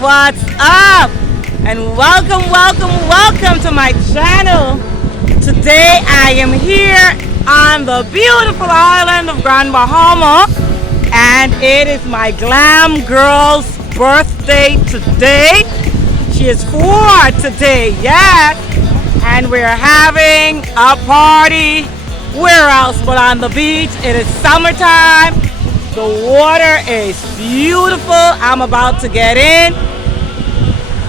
what's up? And welcome to my channel. Today I am here on the beautiful island of Grand Bahama, and it is my Glam girl's birthday today. She is 4 today, yes, and we're having a party. Where else but on the beach? It is summertime. The water is beautiful. I'm about to get in.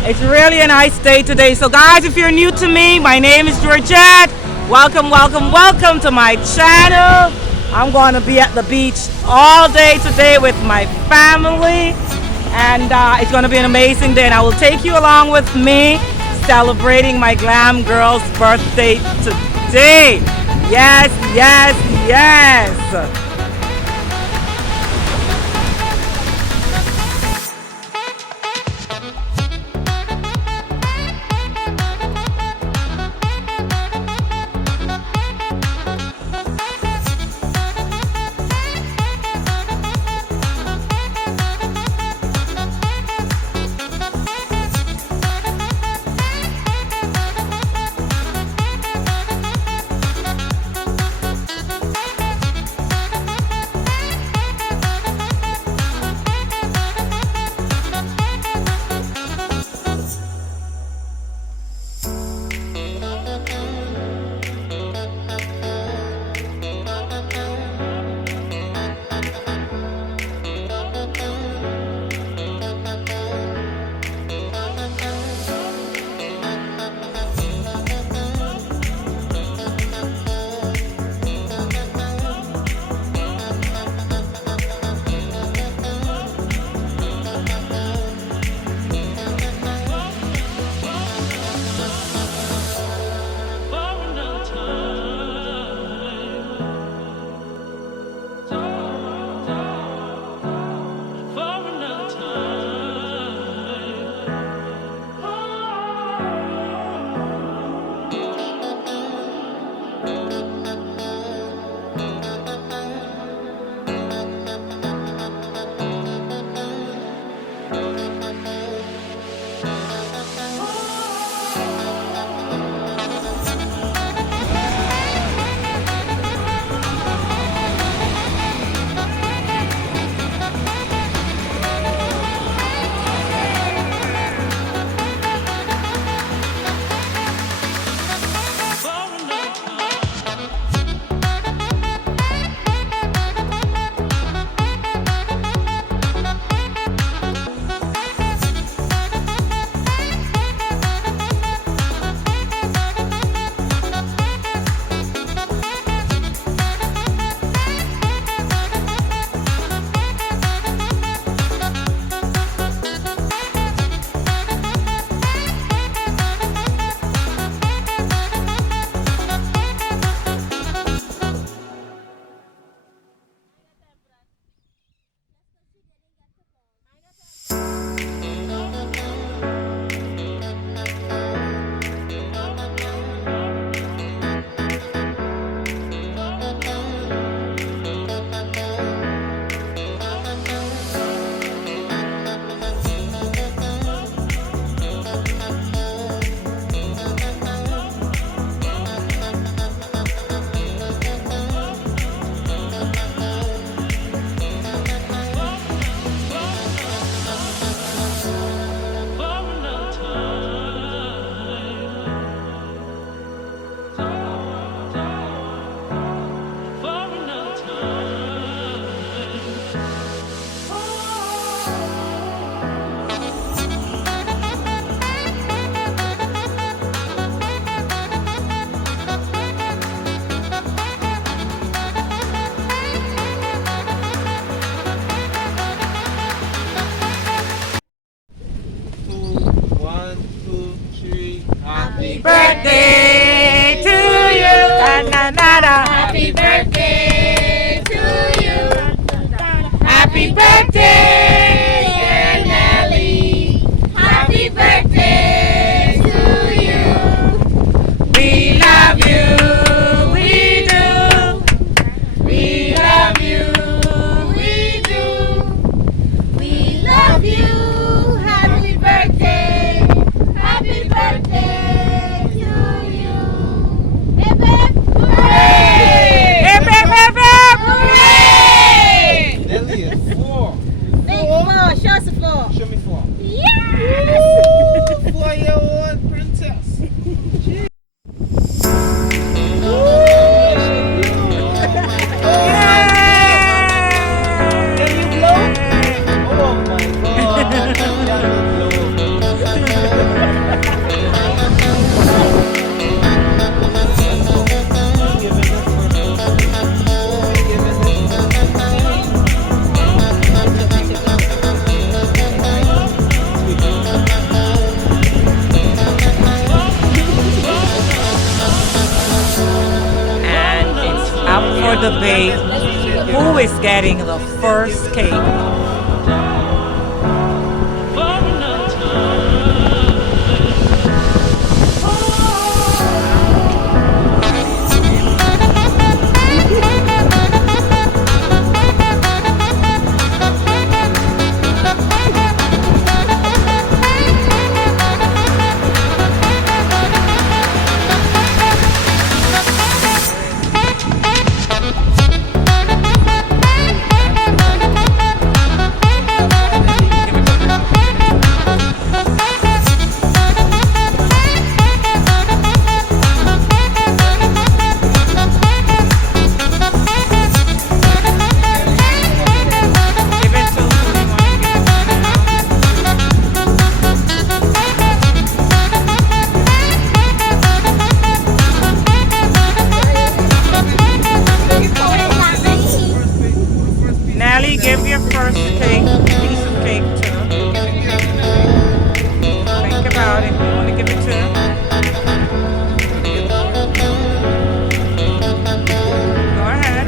It's really a nice day today. So guys, if you're new to me, my name is Georgette. Welcome to my channel. I'm going to be at the beach all day today with my family, and it's going to be an amazing day, and I will take you along with me celebrating my Glam girl's birthday today. Yes. Happy birthday to you. Happy birthday to you. Happy birthday, dear Nelly. Happy birthday to you. We love you. We do. We love you. We do. We love you. Happy birthday. is getting the first cake. Give your first cake, piece of cake to him. Think about it. You want to give it to him? Go ahead.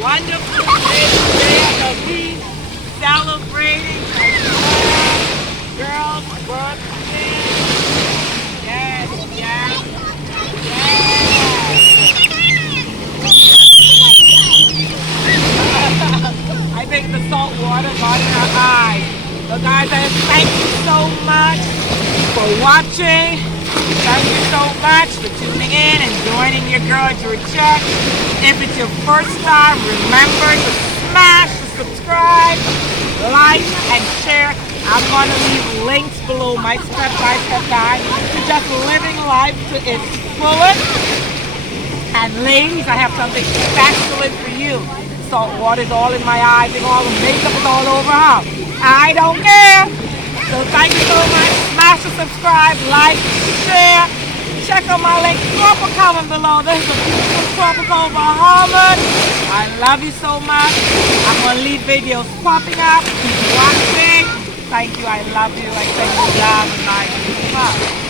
Wonderful day of me celebrating girls' birthday. Yes, yes, yes. I think the salt water got in her eyes. So guys, I thank you so much for watching. Thank you so much for tuning in and joining your girl Georgette. If it's your first time, remember to smash the subscribe, like, and share. I'm going to leave links below my step-by-step guide to just living life to its fullest. And ladies, I have something excellent for you. Salt water's all in my eyes and all the makeup is all over her. I don't care. So thank you so much. Smash the subscribe, like, share. Check out my link. Drop a comment below. This is a beautiful tropical Bahamas. I love you so much. I'm going to leave videos popping up. Keep watching. Thank you. I love you. I thank you. Love and life.